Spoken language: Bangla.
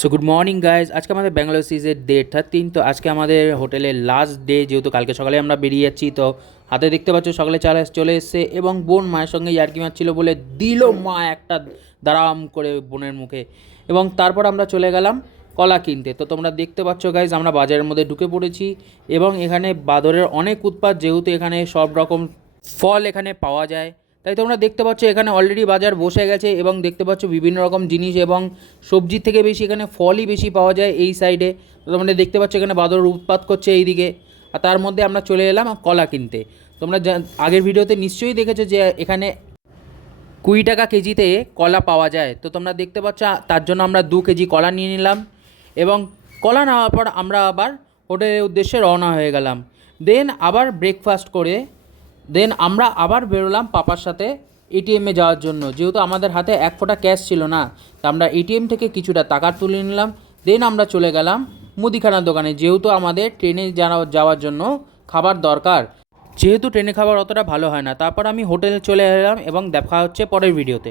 সো গুড মর্নিং গাইজ, আজকে আমাদের ব্যাঙ্গালোর সিরিজের ডে 13। তো আজকে আমাদের হোটেলের লাস্ট ডে, যেহেতু কালকে সকালে আমরা বেরিয়ে যাচ্ছি। তো হাতে দেখতে পাচ্ছ সকালে চলে এসছে এবং বোন মায়ের সঙ্গে ইয়ার্কি মারছিল বলে দিল মা একটা দাঁড়াম করে বোনের মুখে। এবং তারপর আমরা চলে গেলাম কলা কিনতে। তো তোমরা দেখতে পাচ্ছ গাইজ, আমরা বাজারের মধ্যে ঢুকে পড়েছি এবং এখানে বাঁদরের অনেক উৎপাত, যেহেতু এখানে সব রকম ফল এখানে পাওয়া যায়। তাই তোমরা দেখতে পাচ্ছ এখানে অলরেডি বাজার বসে গেছে এবং দেখতে পাচ্ছ বিভিন্ন রকম জিনিস এবং সবজির থেকে বেশি এখানে ফলই বেশি পাওয়া যায় এই সাইডে। তো তোমরা দেখতে পাচ্ছ এখানে বাঁদর উৎপাত করছে এইদিকে। আর তার মধ্যে আমরা চলে এলাম কলা কিনতে। তোমরা আগের ভিডিওতে নিশ্চয়ই দেখেছো যে এখানে 20 টাকা কেজিতে কলা পাওয়া যায়। তো তোমরা দেখতে পাচ্ছ, তার জন্য আমরা 2 কেজি কলা নিয়ে নিলাম এবং কলা নেওয়ার পর আমরা আবার হোটেলের উদ্দেশ্যে রওনা হয়ে গেলাম। দেন আবার ব্রেকফাস্ট করে আমরা আবার বেরোলাম পাপার সাথে এটিএমে যাওয়ার জন্য, যেহেতু আমাদের হাতে 1 ফোঁটা ক্যাশ ছিল না। তা আমরা এটিএম থেকে কিছুটা টাকা তুলে নিলাম। দেন আমরা চলে গেলাম মুদিখানার দোকানে, যেহেতু আমাদের ট্রেনে যাওয়ার জন্য খাবার দরকার, যেহেতু ট্রেনে খাবার অতটা ভালো হয় না। তারপর আমি হোটেলে চলে এলাম এবং দেখা হচ্ছে পরের ভিডিওতে।